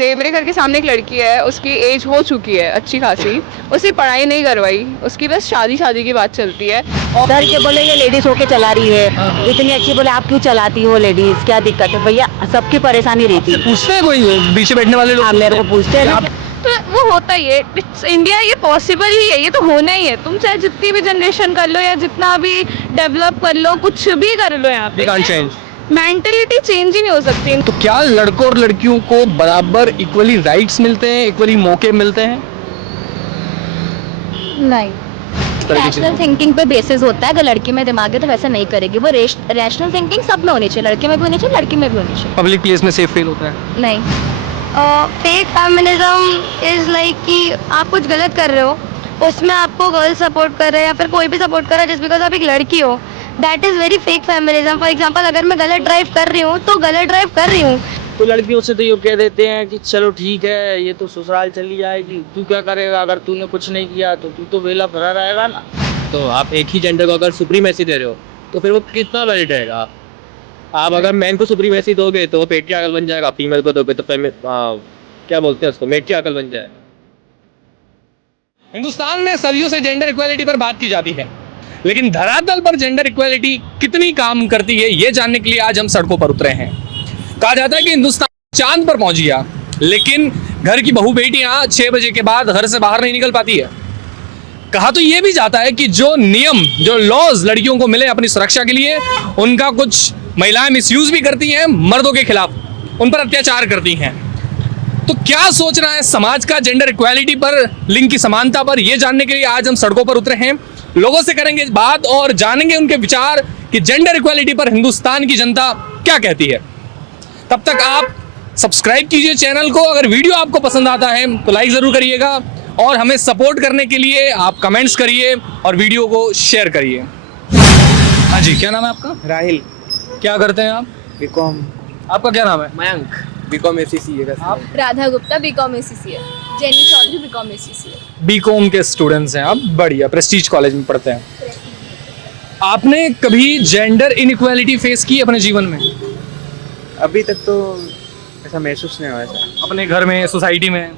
जैसे मेरे घर के सामने एक लड़की है, उसकी एज हो चुकी है अच्छी खासी, उसकी पढ़ाई नहीं करवाई, उसकी बस शादी की बात चलती है। और सर ये बोले ये लेडीज होके चला रही है, इतनी अच्छी, बोले आप क्यों चलाती हो लेडीज, क्या दिक्कत है भैया, सबकी परेशानी रहती है। पूछते हैं कोई पीछे बैठने वाले लोग? आप मेरे को पूछते हैं ना। तो वो होता ही है, इट्स इंडिया, ये पॉसिबल ही है, ये तो होना ही है। तुम चाहे जितनी भी जनरेशन कर लो या जितना भी डेवलप कर लो, कुछ भी कर लो, यहाँ We can't change. पे मेंटेलिटी चेंज ही नहीं हो सकती। तो क्या लड़कों और लड़कियों को बराबर इक्वली राइट्स मिलते हैं, इक्वली मौके मिलते हैं? नहीं, रैशनल थिंकिंग पे बेसिस होता है। अगर लड़की में दिमाग है तो वैसे नहीं करेगी वो। रैशनल थिंकिंग सब में होनी चाहिए, लड़के में भी होनी चाहिए, लड़की में भी होनी चाहिए। पब्लिक प्लेस में सेफ फील होता है? नहीं, फेक फेमिनिज्म इज लाइक कि आप कुछ गलत कर रहे हो, उसमें आपको गर्ल सपोर्ट कर रहे हैं या फिर कोई भी सपोर्ट कर रहा है जस्ट बिकॉज आप एक लड़की हो, that is very fake feminism. For example अगर मैं गलत ड्राइव कर रही हूँ तो गलत ड्राइव कर रही हूँ। तो लड़कियों से तो ये कह देते हैं कि चलो ठीक है, ये तो ससुराल चली जाएगी, तू क्या करेगा, अगर तूने कुछ नहीं किया तो तू तो वेला भरा रहेगा ना। तो आप एक ही जेंडर को अगर सुप्रीमेसी दे रहे हो तो फिर वो कितना वैलिड रहेगा? आप अगर मैन को सुप्रीमेसी दोगे तो वो पेट्रियार्कल बन जाएगा, फीमेल को दोगे तो क्या बोलते हैं उसको, मैट्रियार्कल बन जाए। हिंदुस्तान में सदियों से जेंडर इक्वालिटी पर बात की जाती है, लेकिन धरातल पर जेंडर इक्वालिटी कितनी काम करती है ये जानने के लिए आज हम सड़कों पर उतरे हैं। कहा जाता है कि हिंदुस्तान चांद पर पहुंच गया, लेकिन घर की बहू बेटियां 6 बजे के बाद घर से बाहर नहीं निकल पाती है। कहा तो ये भी जाता है कि जो नियम, जो लॉज लड़कियों को मिले अपनी सुरक्षा के लिए, उनका कुछ महिलाएं मिसयूज भी करती हैं, मर्दों के खिलाफ उन पर अत्याचार करती हैं। तो क्या सोचना है समाज का जेंडर इक्वालिटी पर, लिंग की समानता पर, यह जानने के लिए आज हम सड़कों पर उतरे हैं। लोगों से करेंगे बात और जानेंगे उनके विचार कि जेंडर इक्वालिटी पर हिंदुस्तान की जनता क्या कहती है। तब तक आप सब्सक्राइब कीजिए चैनल को। अगर वीडियो आपको पसंद आता है तो लाइक जरूर करिएगा और हमें सपोर्ट करने के लिए आप कमेंट्स करिए और वीडियो को शेयर करिए। हाँ जी, क्या नाम है आपका? राहिल। क्या करते हैं आप? बीकॉम। आपका क्या नाम है? मयंक बीकॉम एसीसी है। आप? राधा गुप्ता बीकॉम एसीसी है। जेनी चौधरी बीकॉम एसीसी है। बीकॉम के स्टूडेंट्स हैं आप, बढ़िया, प्रेस्टीज कॉलेज में पढ़ते हैं। आपने कभी जेंडर इनइक्वालिटी फेस की अपने जीवन में? अभी तक तो ऐसा महसूस नहीं हुआ ऐसा। अपने घर में, सोसाइटी में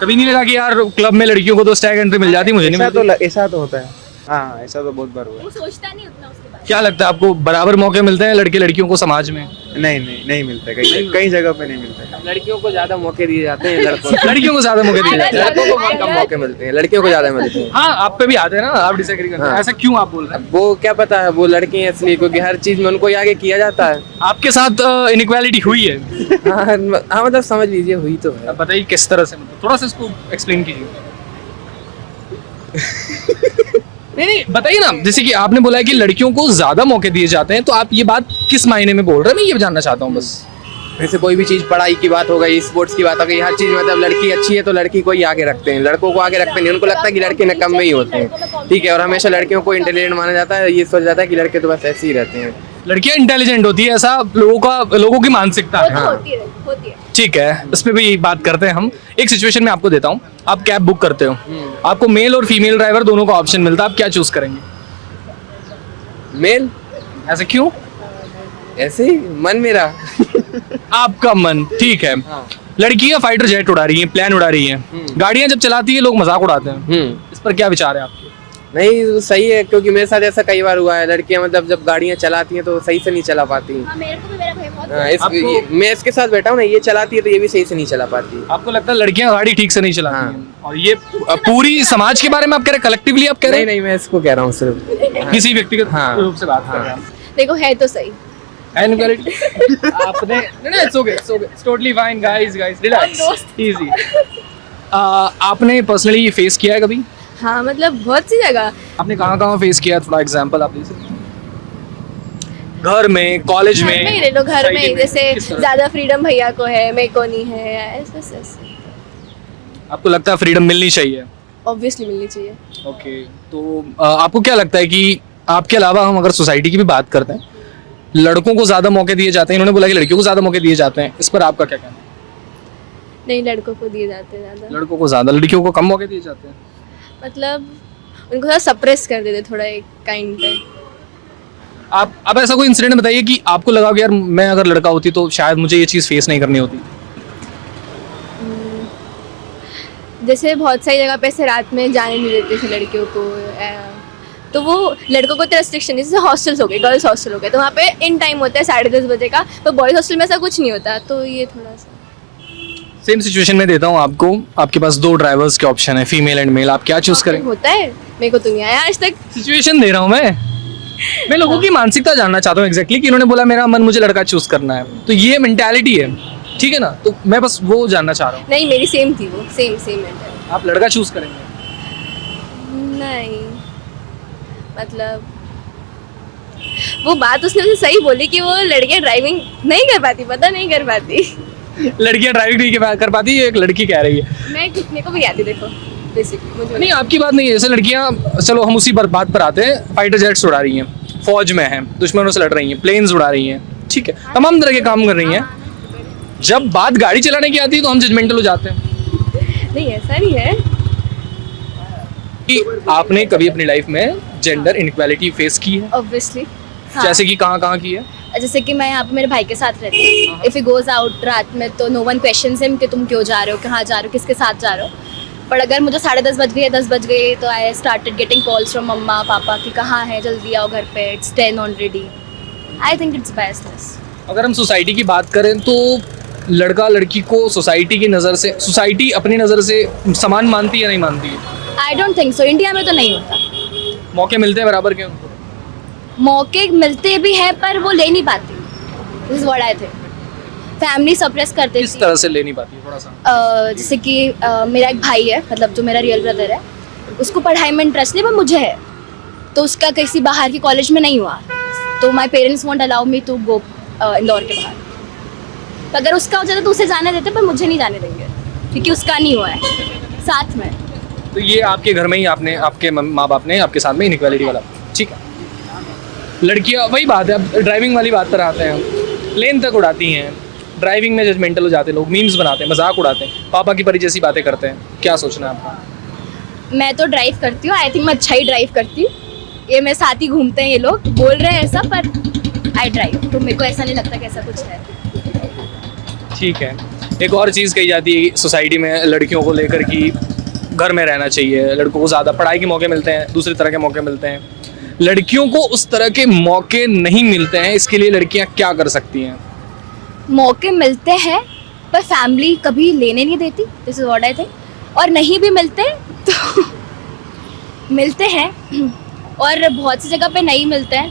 कभी नहीं लगा कि यार क्लब में लड़कियों को तो स्टैग एंट्री मिल जाती, मुझे नहीं मिलती? ऐसा तो होता है, हाँ ऐसा तो बहुत बार हुआ है। वो सोचता नहीं उतना उसके बारे क्या लगता है आपको, बराबर मौके मिलते हैं लड़के लड़कियों को समाज में? नहीं मिलता, कई जगह पे नहीं मिलता। लड़कियों को ज्यादा मौके दिए जाते हैं, लड़कियों को ज्यादा मौके दिए जाते हैं। लड़कों को बहुत कम मौके मिलते हैं, लड़कियों को ज्यादा मिलते हैं। हाँ, आप पे भी आते हैं ना, आप डिसएग्री करते हैं। हाँ। ऐसा क्यों आप बोल रहे हैं? वो क्या पता है, वो लड़के हैं इसलिए क्योंकि हर चीज में उनको ही आगे किया जाता है। आपके साथ इनइक्वालिटी हुई है? हाँ मतलब समझ लीजिए हुई तो है। अब बताइए किस तरह से, मतलब थोड़ा सा इसको एक्सप्लेन कीजिए। नहीं बताइए ना, जैसे कि आपने बोला है कि लड़कियों को ज्यादा मौके दिए जाते हैं, तो आप ये बात किस मायने में बोल रहे हैं, मैं ये जानना चाहता हूँ बस। जैसे कोई भी चीज, पढ़ाई की बात हो गई, स्पोर्ट्स की बात हो गई, हर चीज मतलब लड़की अच्छी है तो लड़की को ही आगे रखते हैं, लड़कों को आगे रखते नहीं। उनको लगता है कि लड़के न कम में ही होते हैं, ठीक है, और हमेशा लड़कियों को इंटेलिजेंट माना जाता है। ये सोचा जाता है कि लड़के तो बस ऐसे ही रहते हैं। लड़कियां इंटेलिजेंट होती है, ऐसा लोगों की मानसिकता है। में होती है। ठीक है, इस पे भी बात करते हैं हम। एक सिचुएशन में आपको देता हूँ, आप कैब बुक करते हो, आपको मेल और फीमेल ड्राइवर दोनों का ऑप्शन मिलता है, आप क्या चूज करेंगे? मेल। ऐसे क्यों? ऐसे ही मन मेरा। आपका मन, ठीक है। लड़कियां फाइटर जेट उड़ा रही हैं, प्लेन उड़ा रही हैं, गाड़ियां जब चलाती है लोग मजाक उड़ाते हैं, इस पर क्या विचार है आपके? नहीं सही है, क्योंकि मेरे साथ ऐसा कई बार हुआ है। लड़कियां मतलब जब गाड़ियां चलाती हैं तो सही से नहीं चला पाती। मेरे को भी मेरा भाई बहुत मैं इसके साथ बैठा हूँ ना, ये चलाती है तो ये भी सही से नहीं चला पाती। आपको लगता है लड़कियां गाड़ी ठीक से नहीं चलाती हैं? और ये पूरी समाज के बारे में आप कह रहे हैं, कलेक्टिवली आप कह रहे हैं? नहीं मैं इसको कह रहा हूँ सिर्फ किसी व्यक्तिगत हाँ। रूप से बात कर रहे हैं? देखो है तो सही। आपने it's okay, it's totally fine guys, relax, easy. आपने पर्सनली फेस किया है कभी? हाँ मतलब बहुत सी जगह। आपने कहाँ फेस किया है, थोड़ा एग्जांपल आप दे सकते हैं? घर में, कॉलेज में? घर में ही ले लो, घर में society जैसे किस तरह? ज्यादा फ्रीडम भैया को है, मेरे को नहीं है, ऐसे आपको लगता है फ्रीडम मिलनी चाहिए? ऑब्वियसली मिलनी चाहिए। ओके, तो आपको क्या लगता है कि आपके अलावा हम अगर सोसाइटी की भी बात करते हैं, लड़कों को ज्यादा मौके दिए जाते हैं, इन्होंने बोला कि लड़कियों को ज्यादा मौके दिए जाते हैं, इस पर आपका क्या कहना है? नहीं, लड़कों को दिए जाते हैं ज्यादा। लड़कों को ज्यादा, लड़कियों को कम मौके दिए जाते हैं? मतलब उनको थोड़ा सप्रेस कर देते, थोड़ा एक काइंड पे। आप ऐसा कोई इंसिडेंट बताइए कि आपको लगा कि यार मैं अगर लड़का होती तो शायद मुझे ये चीज़ फेस नहीं करनी होती। जैसे बहुत सारी जगह पे ऐसे रात में जाने नहीं देते थे लड़कियों को, तो वो लड़कों को तो रेस्ट्रिक्शन, जैसे हॉस्टल्स हो गए, गर्ल्स हॉस्टल हो गए, तो वहाँ पे इन टाइम होता है 10:30 बजे का, तो बॉयज़ हॉस्टल में ऐसा कुछ नहीं होता, तो ये थोड़ा सा। सेम सिचुएशन में देता हूँ आपको, आपके पास 2 ड्राइवर्स के ऑप्शन है, फीमेल एंड मेल, आप क्या चूज करेंगे? होता है, मेरे को तो नहीं आया आज तक। सिचुएशन दे रहा हूँ मैं लोगों की मानसिकता जानना चाहता हूँ एग्जैक्टली कि इन्होंने बोला मेरा मन, मुझे लड़का चूज करना है, तो ये मेंटालिटी है, ठीक है ना? तो मैं बस वो जानना चाह रहा हूँ। नहीं, मेरी सेम थी वो, सेम मेंटल। आप लड़का चूज करेंगे? नहीं, मतलब वो बात उसने मुझे सही बोली कि वो लड़कियां ड्राइविंग नहीं कर पाती, पता नहीं कर पाती। लड़कियां ड्राइविंग नहीं कर पाती, ये एक लड़की कह रही है। मेरे को भी आती, देखो बेसिकली मुझे नहीं, आपकी बात नहीं है। जैसे लड़कियां, चलो हम उसी बात पर आते हैं, फाइटर जेट्स उड़ा रही हैं, फौज में हैं, दुश्मनों से लड़ रही हैं, प्लेन्स उड़ा रही हैं, ठीक है, तमाम तरह के काम कर रही हैं। जब बात गाड़ी चलाने की आती है तो हम जजमेंटल हो जाते हैं। नहीं, ऐसा नहीं है। कि आपने कभी अपनी लाइफ में जेंडर इनइक्वालिटी फेस की है? ऑब्वियसली। जैसे कि कहाँ की है? जैसे कि मैं यहाँ पे मेरे भाई के साथ रहती हूँ, इफ़ ही गोज़ आउट रात में तो नो वन क्वेश्चंस हिम कि तुम क्यों जा रहे हो, कहाँ जा रहे हो, किसके साथ जा रहे हो। पर अगर मुझे 10:30 बज गए, 10 बज गए, तो I started getting calls from मम्मा पापा कि कहाँ है, जल्दी आओ घर पे, it's 10 already. I think it's baseless. अगर हम सोसाइटी की बात करें तो लड़का लड़की को सोसाइटी की नज़र से, सोसाइटी अपनी नज़र से समान मानती है, नहीं मानती है? I don't think so, India में तो नहीं होता। मौके मिलते हैं बराबर के उनको? मौके मिलते भी हैं पर वो ले नहीं पाती, this is what I think. Family suppress करते किस थी। तरह से ले नहीं पाती है? थोड़ा सा जैसे कि मेरा एक भाई है, मतलब जो मेरा रियल ब्रदर है, उसको पढ़ाई में इंटरेस्ट नहीं, पर मुझे है, तो उसका किसी बाहर की कॉलेज में नहीं हुआ, तो my parents won't allow me to go Indore के बाहर। तो अगर उसका हो जाता तो उसे जाने देते, पर मुझे नहीं जाने देंगे क्योंकि उसका नहीं हुआ है साथ में। तो ये आपके घर में ही आपने, आपके माँ बाप ने आपके साथ में इनइक्वालिटी वाला, ठीक है। लड़कियाँ, वही बात है, अब ड्राइविंग वाली बात पर आते हैं हम, प्लेन तक उड़ाती हैं, ड्राइविंग में जजमेंटल हो जाते हैं लोग, मीम्स बनाते हैं, मजाक उड़ाते हैं, पापा की परी जैसी बातें करते हैं। क्या सोचना है आपका? मैं तो ड्राइव करती हूँ, आई थिंक मैं अच्छा ही ड्राइव करती हूँ। ये मेरे साथ ही घूमते हैं, ये लोग बोल रहे हैं ऐसा, पर आई ड्राइव, तो मेरे को ऐसा नहीं लगता कि ऐसा कुछ है। ठीक है। एक और चीज़ कही जाती है सोसाइटी में लड़कियों को लेकर कि घर में रहना चाहिए, लड़कों को ज़्यादा पढ़ाई के मौके मिलते हैं, दूसरी तरह के मौके मिलते हैं, लड़कियों को उस तरह के मौके नहीं मिलते हैं, इसके लिए लड़कियां क्या कर सकती हैं? मौके मिलते हैं पर फैमिली कभी लेने नहीं देती, this is what I think. और नहीं भी मिलते तो मिलते हैं, और बहुत सी जगह पे नहीं मिलते हैं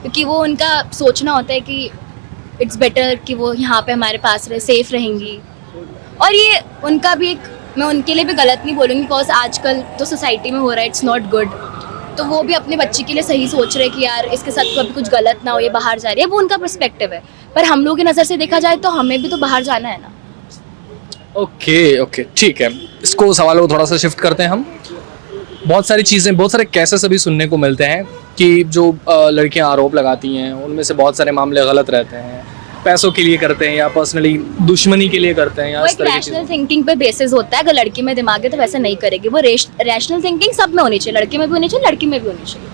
क्योंकि वो उनका सोचना होता है कि इट्स बेटर कि वो यहाँ पे हमारे पास रहे, सेफ रहेंगी। और ये उनका भी एक, मैं उनके लिए भी गलत नहीं बोलूँगी, बिकॉज आजकल जो सोसाइटी में हो रहा है इट्स नॉट गुड, तो वो भी अपने बच्चे के लिए सही सोच रहे हैं कि यार इसके साथ कभी कुछ गलत ना हो, ये बाहर जा रही है, वो उनका पर्सपेक्टिव है। पर हम लोग की नज़र से देखा जाए तो हमें भी तो बाहर जाना है ना। ओके, ठीक है। इसको सवालों को थोड़ा सा शिफ्ट करते हैं हम। बहुत सारी चीज़ें, बहुत सारे केसेस अभी सुनने को मिलते हैं कि जो लड़कियां आरोप लगाती हैं उनमें से बहुत सारे मामले गलत रहते हैं, पैसों के लिए करते हैं या पर्सनली दुश्मनी के लिए करते हैं या वो इस एक तरह की रैशनल चीज़ें। थिंकिंग पे बेसिस होता है, अगर लड़की में दिमाग है तो वैसे नहीं करेगी। वो रैशनल थिंकिंग सब में होनी चाहिए, लड़के में भी होनी चाहिए, लड़की में भी होनी चाहिए।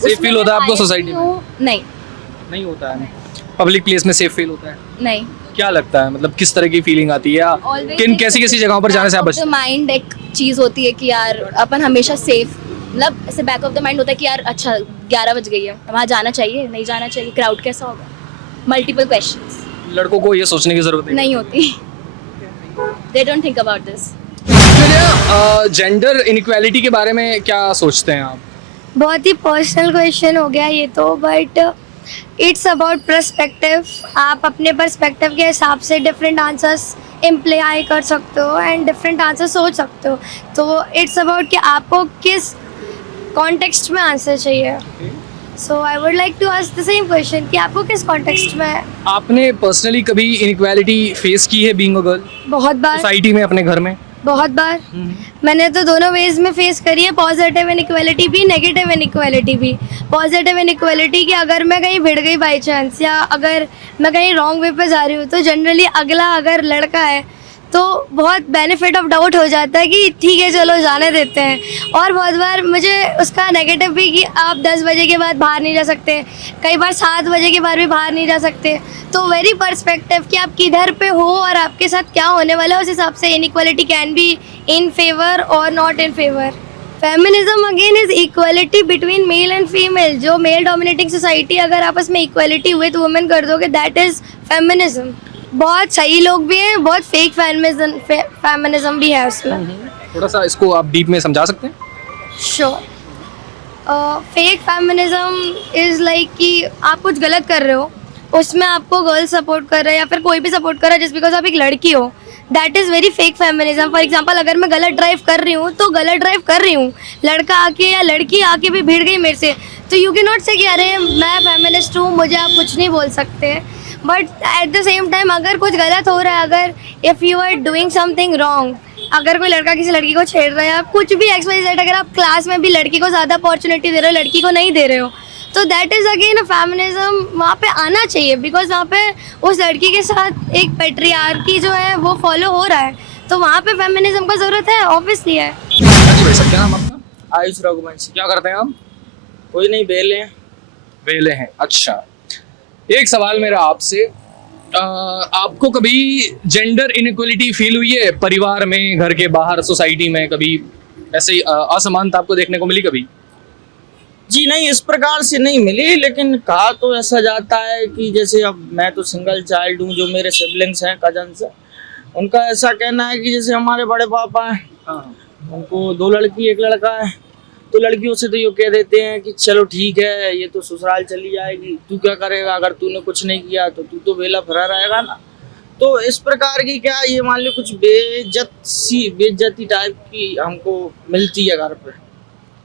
सेफ उसमें फील होता है मैं आपको biased सोसाइटी में? हूँ, नहीं नहीं होता है। पब्लिक प्लेस में सेफ फील होता है? नहीं। क्या लगता है, मतलब किस तरह की फीलिंग आती है, या किन कैसी जगहों पर जाने से आप बचते? माइंड एक चीज होती है कि यार अपन हमेशा सेफ, मतलब ऐसे बैक ऑफ द माइंड होता है कि यार अच्छा 11 बज गई है, वहाँ जाना चाहिए, नहीं जाना चाहिए, क्राउड कैसा होगा, मल्टीपल क्वेश्चंस। लड़कों को ये सोचने की जरूरत नहीं होती, they don't think about this. Gender inequality के बारे में क्या सोचते हैं आप? बहुत ही पर्सनल क्वेश्चन हो गया ये तो, बट इट्स अबाउट पर्सपेक्टिव। आप अपने पर्सपेक्टिव के हिसाब से डिफरेंट आंसर्स इम्प्लाई कर सकते हो एंड डिफरेंट आंसर सोच सकते हो, तो इट्स अबाउट कि आपको किस कॉन्टेक्स्ट में आंसर चाहिए। So I would like to ask the same question कि आपको किस कॉन्टेक्स्ट में। आपने पर्सनली कभी इनइक्वालिटी फेस की है बीइंग अ गर्ल? बहुत बार, सोसाइटी में, अपने घर में? बहुत बार। मैंने तो दोनों वेज में फेस करी है, पॉजिटिव इनइक्वालिटी भी, नेगेटिव इनइक्वालिटी भी। पॉजिटिव इनइक्वालिटी कि अगर मैं कहीं भिड़ गई बाई चांस, या अगर मैं कहीं रॉन्ग वे पे जा रही हूँ, तो जनरली अगला अगर लड़का है तो बहुत बेनिफिट ऑफ डाउट हो जाता है कि ठीक है चलो जाने देते हैं। और बहुत बार मुझे उसका नेगेटिव भी कि आप 10 बजे के बाद बाहर नहीं जा सकते, कई बार 7 बजे के बाद भी बाहर नहीं जा सकते। तो वेरी पर्सपेक्टिव कि आप किधर पे हो और आपके साथ क्या होने वाला है, उस हिसाब से inequality can be in favour और not in favour. Feminism again is equality between male and female. जो मेल डोमिनेटिंग सोसाइटी अगर आपस में इक्वलिटी विद वुमेन कर दोगे, दैट इज फेमिनिज्म। बहुत सही लोग भी हैं, बहुत फेक फेमिनिज्म भी है उसमें। थोड़ा सा इसको आप डीप में समझा सकते हैं? Sure. Fake feminism is like कि आप कुछ गलत कर रहे हो, उसमें आपको गर्ल्स सपोर्ट कर रहे हैं या फिर कोई भी सपोर्ट कर रहा है जस्ट बिकॉज आप एक लड़की हो, that is very fake feminism. For example अगर मैं गलत ड्राइव कर रही हूँ तो गलत ड्राइव कर रही हूँ, लड़का आके या लड़की आके भी भिड़ गई मेरे से, तो यू कैन नॉट से कि अरे मैं फेमिनिस्ट हूँ, मुझे आप कुछ नहीं बोल सकते। But at the same time अगर कुछ गलत हो रहा है, अगर if you are doing something wrong, अगर कोई लड़का किसी लड़की को छेड़ रहा है, आप कुछ भी XYZ, अगर आप क्लास में भी लड़की को ज़्यादा अपॉर्चुनिटी दे रहे हो, लड़की को नहीं दे रहे हो, तो that is again a feminism. वहाँ पे आना चाहिए बिकॉज वहाँ पे उस लड़की के साथ एक पेट्रियार्की जो है वो फॉलो हो रहा है, तो वहाँ पे फेमिनिज्म का ज़रूरत है, ऑब्वियसली है। हाँ जी भाई साहब, क्या नाम आपका? आयुष रघुवंशी। क्या करते हैं आप? कोई नहीं, बेले हैं। वेले हैं, अच्छा। एक सवाल मेरा आपसे, आपको कभी जेंडर इनइक्वलिटी फील हुई है परिवार में, घर के बाहर, सोसाइटी में? कभी ऐसी असमानता आपको देखने को मिली कभी? जी नहीं, इस प्रकार से नहीं मिली, लेकिन कहा तो ऐसा जाता है कि जैसे अब मैं तो सिंगल चाइल्ड हूँ, जो मेरे सिबलिंग्स हैं, कजन्स हैं, उनका ऐसा कहना है कि जैसे हमारे बड़े पापा हैं, उनको 2 लड़की 1 लड़का है, तो लड़कियों से तो ये कह देते हैं कि चलो ठीक है, ये तो ससुराल चली जाएगी, तू क्या करेगा, अगर तूने कुछ नहीं किया तो तू तो बेला भरा रहेगा ना। तो इस प्रकार की क्या ये मान लो कुछ बेइज्जती टाइप की हमको मिलती है घर पे।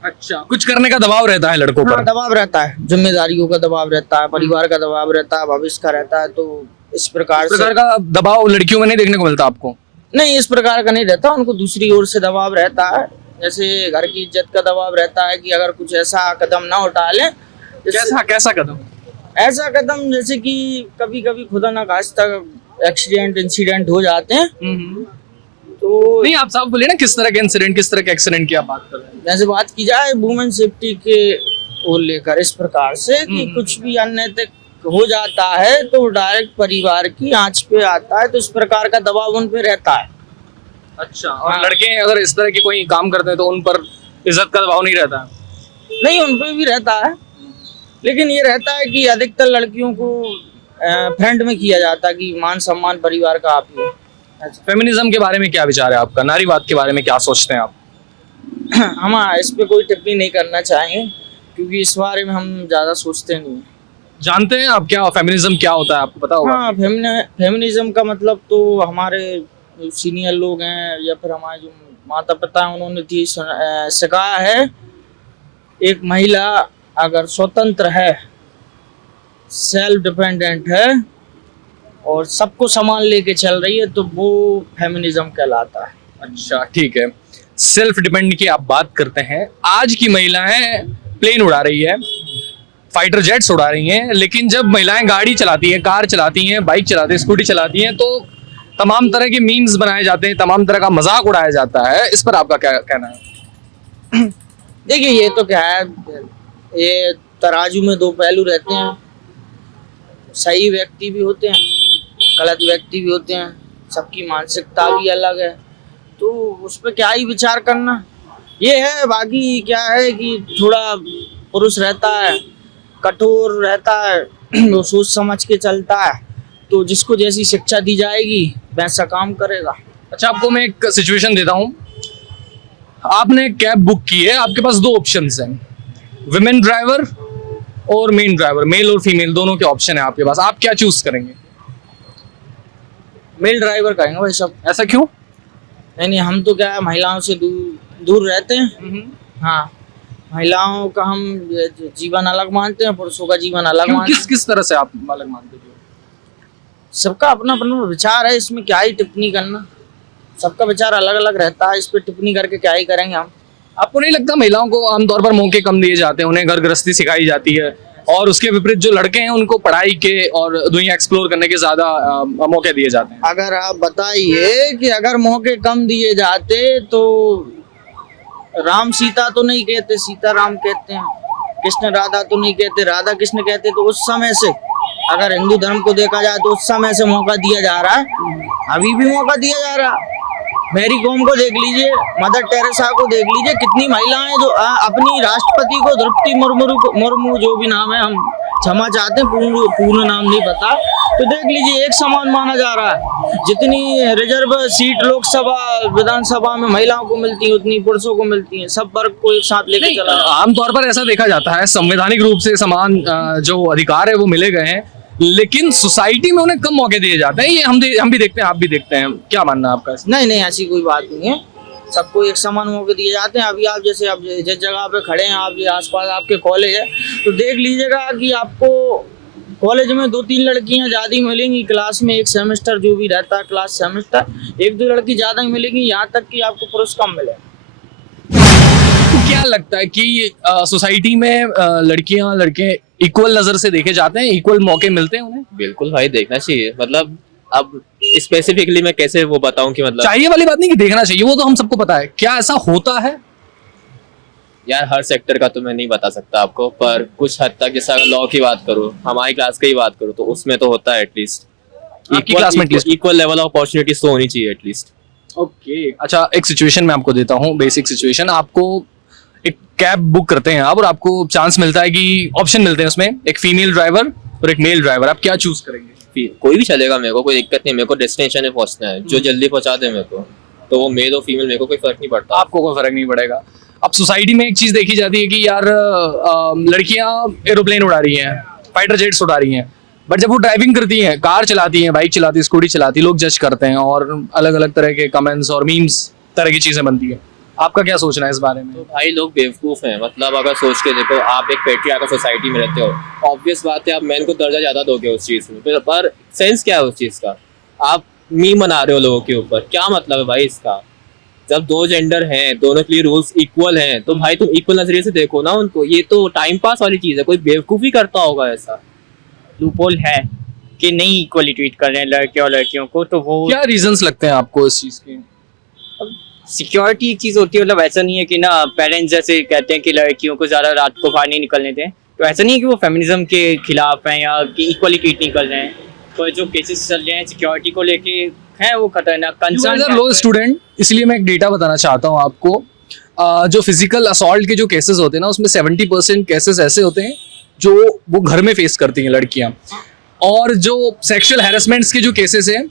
अच्छा, कुछ करने का दबाव रहता है लड़कों पर? हाँ, दबाव रहता है, जिम्मेदारियों का दबाव रहता है, परिवार का दबाव रहता है, भविष्य का रहता है। तो इस प्रकार का दबाव लड़कियों में नहीं देखने को मिलता आपको? नहीं, इस प्रकार का नहीं रहता, उनको दूसरी ओर से दबाव रहता है। जैसे घर की इज्जत का दबाव रहता है कि अगर कुछ ऐसा कदम ना उठा लें। कैसा कदम? ऐसा कदम जैसे कि कभी कभी खुदा ना खास्ता एक्सीडेंट इंसिडेंट हो जाते हैं। तो नहीं, आप साफ बोलिए ना, किस तरह के इंसिडेंट, किस तरह के एक्सीडेंट की आप बात कर रहे हैं? जैसे बात की जाए वुमेन सेफ्टी के को लेकर, इस प्रकार से कि कुछ भी अनैतिक हो जाता है तो डायरेक्ट परिवार की आंच पे आता है, तो इस प्रकार का दबाव उन पे रहता है। अच्छा, और लड़के अगर इस तरह के कोई काम करते हैं तो उन पर इज्जत का दबाव नहीं रहता? नहीं, उन पे भी रहता है, लेकिन ये रहता है कि अधिकतर लड़कियों को फ्रंट में किया जाता है कि मान सम्मान परिवार का आप ही। फेमिनिज्म के बारे में क्या विचार है आपका? नारीवाद के बारे में क्या सोचते हैं आप? हम इस पे कोई टिप्पणी नहीं करना चाहेंगे, क्योंकि इस बारे में हम ज्यादा सोचते नहीं। जानते हैं आप क्या फेमिनिज्म क्या होता है, आपको पता होगा? हाँ, फेमिनिज्म का मतलब तो हमारे सीनियर लोग हैं या फिर हमारे जो माता पिता हैं, उन्होंने सिखाया है, एक महिला अगर स्वतंत्र है, सेल्फ डिपेंडेंट है और सबको सामान लेके चल रही है, तो वो फेमिनिज्म कहलाता है। अच्छा, ठीक है, सेल्फ डिपेंड की आप बात करते हैं। आज की महिलाएं प्लेन उड़ा रही है, फाइटर जेट्स उड़ा रही हैं, लेकिन जब महिलाएं गाड़ी चलाती हैं, कार चलाती हैं, बाइक चलाती हैं, स्कूटी चलाती हैं, तो तमाम तरह के मीम्स बनाए जाते हैं, तमाम तरह का मजाक उड़ाया जाता है। इस पर आपका क्या कहना है? देखिए, ये तो क्या है, ये तराजू में 2 पहलू रहते हैं। सही व्यक्ति भी होते हैं, गलत व्यक्ति भी होते हैं, सबकी मानसिकता भी अलग है, तो उस पर क्या ही विचार करना ये है। बाकी क्या है कि थोड़ा पुरुष रहता है, कठोर रहता है, वो सोच समझ के चलता है, तो जिसको जैसी शिक्षा दी जाएगी वैसा काम करेगा। अच्छा, आपको मैं एक सिचुएशन देता हूँ। आपने कैब बुक की है, आपके पास 2 ऑप्शंस हैं, विमेन ड्राइवर और मेन ड्राइवर, मेल और फीमेल दोनों के ऑप्शन है आपके पास, आप क्या चूज करेंगे? मेल ड्राइवर कहेंगे भाई सब। ऐसा क्यों? नहीं, हम तो क्या है, महिलाओं से दूर रहते हैं। हाँ, महिलाओं का हम जीवन अलग मानते हैं, पुरुषों का जीवन अलग मानते हैं। किस तरह से आप अलग मानते हो? सबका अपना अपना विचार है, इसमें क्या ही टिप्पणी करना, सबका विचार अलग अलग रहता है, इस पे टिप्पणी करके क्या ही करेंगे हम। आपको नहीं लगता महिलाओं को आमतौर पर मौके कम दिए जाते हैं, उन्हें घर गृहस्थी सिखाई जाती है और उसके विपरीत जो लड़के हैं उनको पढ़ाई के और दुनिया एक्सप्लोर करने के ज्यादा मौके दिए जाते हैं। अगर आप बताइए कि अगर मौके कम दिए जाते तो राम सीता तो नहीं कहते, सीता राम कहते हैं। कृष्ण राधा तो नहीं कहते, राधा कृष्ण कहते। तो उस समय से अगर हिंदू धर्म को देखा जाए तो उस समय से मौका दिया जा रहा है, अभी भी मौका दिया जा रहा है। मैरी कॉम को देख लीजिए, मदर टेरेसा को देख लीजिए, कितनी महिलाएं जो अपनी राष्ट्रपति को द्रौपदी मुर्मू जो भी नाम है, हम क्षमा चाहते हैं, पूर्ण नाम नहीं पता, तो देख लीजिए एक समान माना जा रहा है। जितनी रिजर्व सीट लोकसभा विधानसभा में महिलाओं को मिलती है उतनी पुरुषों को मिलती है। सब वर्ग को एक साथ लेकर चला। आमतौर पर ऐसा देखा जाता है संवैधानिक रूप से समान जो अधिकार है वो मिले गए हैं, लेकिन सोसाइटी में उन्हें कम मौके दिए जाते हैं। ये हम भी देखते हैं, आप भी देखते हैं। क्या मानना है आपका? नहीं, ऐसी कोई बात नहीं है, सबको एक समान मौके दिए जाते हैं। अभी आप जैसे आप जिस जगह पे खड़े हैं, आप ये आसपास आपके कॉलेज है, तो देख लीजिएगा कि आपको कॉलेज में 2-3 लड़कियां ज्यादा मिलेंगी क्लास में। एक सेमेस्टर जो भी रहता है क्लास सेमेस्टर, 1-2 लड़की ज्यादा मिलेंगी, यहाँ तक कि आपको पुरुष कम मिले। क्या लगता है कि सोसाइटी में लड़कियां लड़के इक्वल नजर से देखे जाते हैं, इक्वल मौके मिलते हैं उन्हें? बिल्कुल भाई, देखना चाहिए। मतलब अब स्पेसिफिकली मैं कैसे वो बताऊं कि मतलब चाहिए वाली बात नहीं कि देखना चाहिए, वो तो हम सबको पता है। क्या ऐसा होता है? यार हर सेक्टर का तो मैं नहीं बता सकता आपको, पर कुछ हद तक जैसा लॉ की बात करूं, हमारी क्लास की ही बात करूं, तो उसमें तो होता है एटलीस्ट। आपकी क्लास में इक्वल लेवल ऑफ अपॉर्चुनिटीज तो होनी चाहिए एटलीस्ट। ओके, अच्छा, एक सिचुएशन मैं आपको देता हूँ, बेसिक सिचुएशन। आपको एक कैब बुक करते हैं आप, और आपको चांस मिलता है कि ऑप्शन मिलते हैं उसमें, एक फीमेल ड्राइवर और एक मेल ड्राइवर। आप क्या चूज करेंगे? कोई भी चलेगा, मेरे को कोई दिक्कत नहीं। मेरे को डेस्टिनेशन में पहुंचना है, जो जल्दी पहुंचा दे मेरे को, तो वो मेल और फीमेल मेरे को कोई फर्क नहीं पड़ता। आपको कोई फर्क नहीं पड़ेगा। अब सोसाइटी में एक चीज देखी जाती है कि यार लड़कियां एरोप्लेन उड़ा रही हैं, फाइटर जेट्स उड़ा रही हैं, बट जब वो ड्राइविंग करती हैं, कार चलाती हैं, बाइक चलाती है, स्कूटी चलाती, लोग जज करते हैं और अलग अलग तरह के कमेंट्स और मीम्स तरह की चीजें बनती है। आपका क्या सोचना है इस बारे में? तो भाई लोग बेवकूफ हैं। मतलब अगर सोच के देखो, आप एक पेट्रियार्कल सोसाइटी में रहते हो, ऑब्वियस बात है आप मैन को दर्जा ज्यादा दोगे उस चीज में, पर सेंस क्या है उस चीज का? आप मीम बना रहे हो लोगों के ऊपर, क्या मतलब है भाई इसका? जब 2 जेंडर हैं, दोनों के लिए रूल्स इक्वल हैं, तो भाई तुम इक्वल नजरिए से देखो ना उनको। ये तो टाइम पास वाली चीज है, कोई बेवकूफी करता होगा ऐसा। लूपहोल है कि नहीं इक्वली ट्रीट कर रहे हैं लड़के और लड़कियों को, तो वो क्या रीजंस लगते हैं आपको इस चीज के? सिक्योरिटी एक चीज होती है। मतलब ऐसा नहीं है कि ना पेरेंट्स जैसे कहते हैं कि लड़कियों को ज्यादा रात को बाहर नहीं निकलने दें, तो ऐसा नहीं है कि वो फेमिनिज्म के खिलाफ हैं या कि इक्वली ट्रीट नहीं कर रहे हैं। तो जो केसेस चल रहे हैं सिक्योरिटी को लेके हैं, वो खतरनाक कंसर्न। लो स्टूडेंट, इसलिए मैं एक डेटा बताना चाहता हूँ आपको। जो फिजिकल असॉल्ट के जो केसेस होते हैं ना, उसमें 70% केसेस ऐसे होते हैं जो वो घर में फेस करती हैं लड़कियां, और जो सेक्सुअल हैरेसमेंट्स के जो केसेस हैं,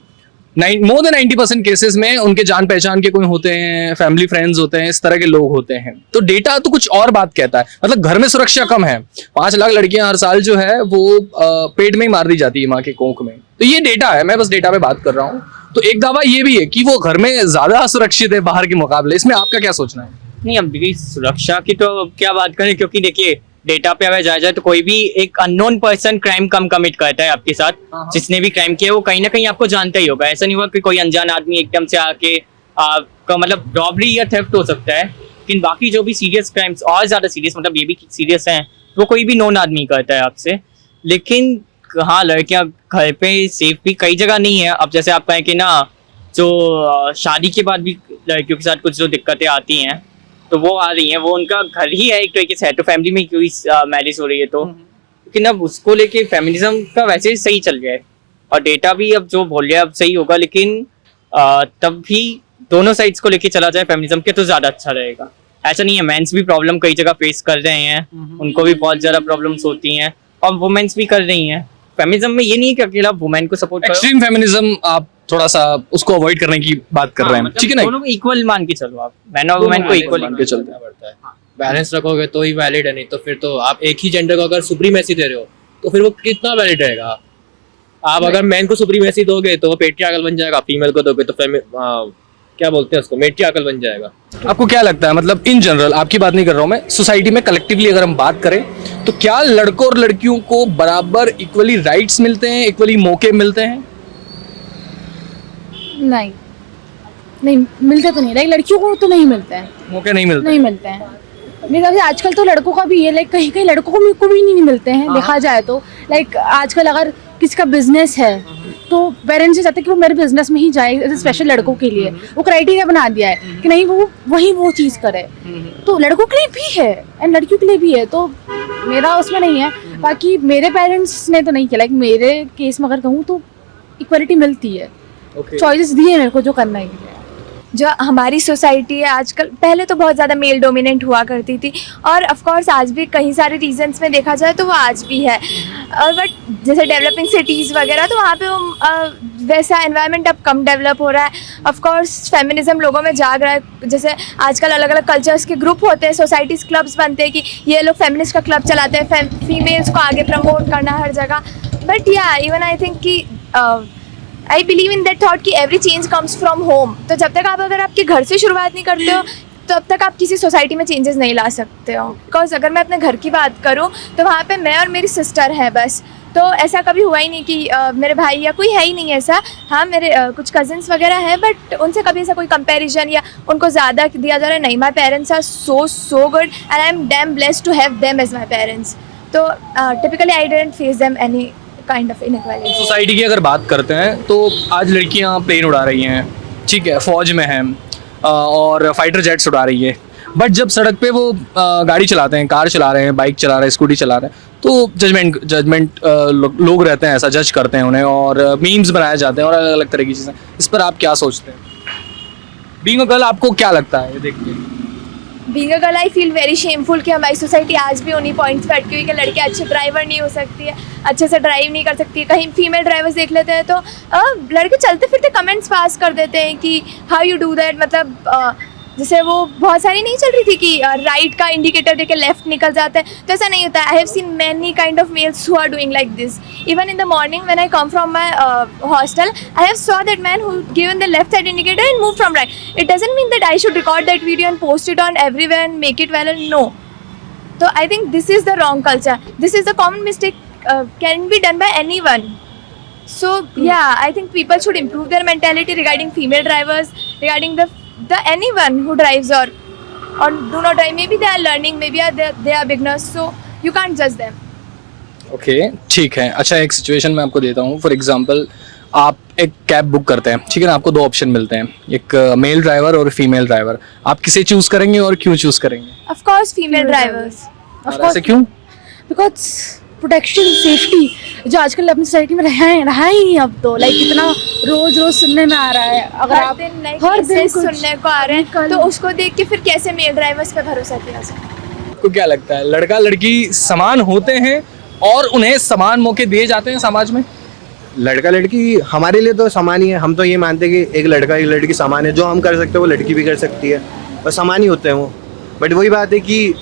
मोर देन 90% केसेस में उनके जान पहचान के कोई होते हैं, फैमिली फ्रेंड्स होते हैं, इस तरह के लोग होते हैं। तो डेटा तो कुछ और बात कहता है। मतलब घर में सुरक्षा कम है। 5 लाख लड़कियां हर साल जो है वो पेट में ही मार दी जाती है, माँ के कोख में। तो ये डेटा है, मैं बस डेटा पे बात कर रहा हूँ। तो एक दावा ये भी है कि वो घर में ज्यादा सुरक्षित है बाहर के मुकाबले। इसमें आपका क्या सोचना है? नहीं, अब देखिए सुरक्षा की तो क्या बात करें, क्योंकि देखिए डेटा पे अगर जाया जाए तो कोई भी एक अननोन पर्सन क्राइम कम कमिट करता है आपके साथ। जिसने भी क्राइम किया वो कहीं ना कहीं आपको जानता ही होगा। ऐसा नहीं हुआ कि कोई अनजान आदमी एकदम से आके आपका मतलब रॉबरी या थेफ्ट हो सकता है, लेकिन बाकी जो भी सीरियस क्राइम्स और ज्यादा सीरियस, मतलब ये भी सीरियस हैं, वो कोई भी नॉन आदमी करता है आपसे। लेकिन हाँ, लड़कियां घर पे सेफ भी कई जगह नहीं है। अब जैसे आप कहें कि ना जो शादी के बाद भी लड़कियों के साथ कुछ जो दिक्कतें आती हैं तो वो आ रही हैं, वो उनका घर ही है एक तरीके से, है तो फैमिली में क्यों मैरिज हो रही है। तो लेकिन अब उसको लेके फेमिनिज्म का वैसे ही सही चल गया है, और डेटा भी अब जो बोल रहा है अब सही होगा, लेकिन तब भी दोनों साइड्स को लेके चला जाए फेमिनिज्म के तो ज्यादा अच्छा रहेगा। ऐसा नहीं है, मेंस भी प्रॉब्लम कई जगह फेस कर रहे हैं, उनको भी बहुत ज्यादा प्रॉब्लम्स होती हैं, और वुमेन्स भी कर रही हैं। फेमिनिज्म में ये नहीं है कि अकेला वुमेन को सपोर्ट करो। एक्सट्रीम फेमिनिज्म आप थोड़ा सा उसको अवॉइड करने की बात कर रहे हैं, ठीक है ना? दोनों को इक्वल मान के चलो, आप मैन और वुमेन को इक्वल मान के चलते हैं। पड़ता है। बैलेंस रखोगे तो ही वैलिड है, नहीं तो फिर तो आप एक ही जेंडर को अगर सुप्रीमेसी दे रहे हो तो फिर वो कितना वैलिड रहेगा? आप अगर मैन को सुप्रीमेसी दोगे तो वो पेट्रियार्कल बन जाएगा, फीमेल को दोगे तो क्या बोलते हैं उसको, मेट्रियार्कल बन जाएगा। आपको क्या लगता है, मतलब इन जनरल, आपकी बात नहीं कर रहा हूं मैं, सोसाइटी में कलेक्टिवली अगर हम बात करें तो क्या लड़कों और लड़कियों को बराबर इक्वली राइट्स मिलते हैं, इक्वली मौके मिलते हैं? नहीं मिलते तो नहीं, लड़कियों को तो नहीं मिलते हैं, मौके नहीं मिलते? नहीं मिलते हैं। मेरे हिसाब से आजकल तो लड़कों का भी है, लाइक कहीं कहीं लड़कों को भी नहीं मिलते हैं देखा जाए तो। लाइक आजकल अगर किसी का बिजनेस है तो पेरेंट्स ये चाहते हैं कि वो मेरे बिजनेस में ही जाए, स्पेशल लड़कों के लिए वो क्राइटेरिया बना दिया है कि नहीं वो वही वो चीज़ करे। तो लड़कों के लिए भी है एंड लड़कियों के लिए भी है, तो मेरा उसमें नहीं है। बाकी मेरे पेरेंट्स ने तो नहीं किया, लाइक मेरे केस में अगर कहूँ तो इक्वलिटी मिलती है, चॉइसेस दिए मेरे को जो करना है। जो हमारी सोसाइटी है आजकल, पहले तो बहुत ज़्यादा मेल डोमिनेंट हुआ करती थी और ऑफ कोर्स आज भी कई सारे रीजंस में देखा जाए तो वो आज भी है। और बट जैसे डेवलपिंग सिटीज़ वगैरह तो वहाँ पे वो वैसा एनवायरनमेंट अब कम डेवलप हो रहा है। ऑफ कोर्स फेमिनिज्म लोगों में जाग रहा है, जैसे आजकल अलग अलग कल्चर्स के ग्रुप होते हैं, सोसाइटीज़ क्लब्स बनते हैं कि ये लोग फेमिनिस्ट का क्लब चलाते हैं, फीमेल्स को आगे प्रमोट करना हर जगह। बट या इवन आई थिंक कि I believe in that thought कि every change comes from home. तो जब तक आप अगर आपके घर से शुरुआत नहीं करते हो तब तक आप किसी सोसाइटी में चेंजेस नहीं ला सकते हो। बिकॉज अगर मैं अपने घर की बात करूँ तो वहाँ पे मैं और मेरी सिस्टर है बस, तो ऐसा कभी हुआ ही नहीं कि मेरे भाई या कोई है ही नहीं ऐसा। हाँ मेरे कुछ कजिन्स वगैरह हैं बट उनसे कभी ऐसा कोई कंपैरिजन या उनको ज़्यादा दिया जा रहा है नहीं। My parents are so good and I am damn blessed to have them as my parents. तो typically I didn't face them any kind of inequality. Society की अगर बात करते हैं तो आज लड़कियां प्लेन उड़ा रही हैं, ठीक है, फौज में हैं और फाइटर जेट्स उड़ा रही है। बट जब सड़क पे वो गाड़ी चलाते हैं, कार चला रहे हैं, बाइक चला रहे हैं, स्कूटी चला रहे हैं, तो जजमेंट लोग रहते हैं, ऐसा जज करते हैं उन्हें और मीम्स बनाए जाते हैं और अलग अलग तरह की चीज़ें। इस पर आप क्या सोचते हैं? बीइंग अ गर्ल आपको क्या लगता है ये देख के? Being a girl I feel very shameful कि हमारी सोसाइटी आज भी उन्हीं पॉइंट्स पे अटकी हुई कि लड़के अच्छे ड्राइवर नहीं हो सकती है, अच्छे से ड्राइव नहीं कर सकती है। कहीं फीमेल ड्राइवर्स देख लेते हैं तो लड़के चलते फिरते कमेंट्स पास कर देते हैं कि हाउ यू डू दैट। मतलब जैसे वो बहुत सारी नहीं चल रही थी कि राइट का इंडिकेटर देके लेफ्ट निकल जाता है, तो ऐसा नहीं होता है। I have seen many kind of males who are doing like this. Even in the morning when I come from my hostel I have saw that man who given the left side indicator and move from right. It doesn't mean that I should record that video and post it on everywhere and make it viral, no. तो I think this is the wrong culture, this is the common mistake can be done by anyone. So yeah, I think people should improve their mentality regarding female drivers, regarding the anyone who drives or do not drive. Maybe they are learning, maybe they are beginners, so you can't judge them. Okay ठीक है. अच्छा एक situation मैं आपको देता हूँ. For example आप एक कैब बुक करते हैं, ठीक है ना, आपको दो ऑप्शन मिलते हैं, एक मेल ड्राइवर और फीमेल ड्राइवर. आप किसे चूज करेंगे और क्यों चूज करेंगे? Of course female drivers. Of course. ऐसे क्यों? बिकॉज प्रोटेक्शन सेफ्टी जो आजकल अपनी सोसाइटी में रहा ही नहीं. अब तो लाइक इतना रोज सुनने में आ रहा है. अगर हर आप दिन नए हर दिन केसेस कुछ सुनने को आ रहे हैं, तो उसको देख के फिर कैसे मेल ड्राइवर्स पे भरोसा किया जाए? आपको क्या लगता है लड़का लड़की समान होते हैं और उन्हें समान मौके दिए जाते हैं समाज में? लड़का लड़की हमारे लिए तो समान ही है. हम तो ये मानते हैं कि एक लड़का एक लड़की समान है. जो हम कर सकते हैं वो लड़की भी कर सकती है, और समान ही होते हैं वो. बट वही बात है कि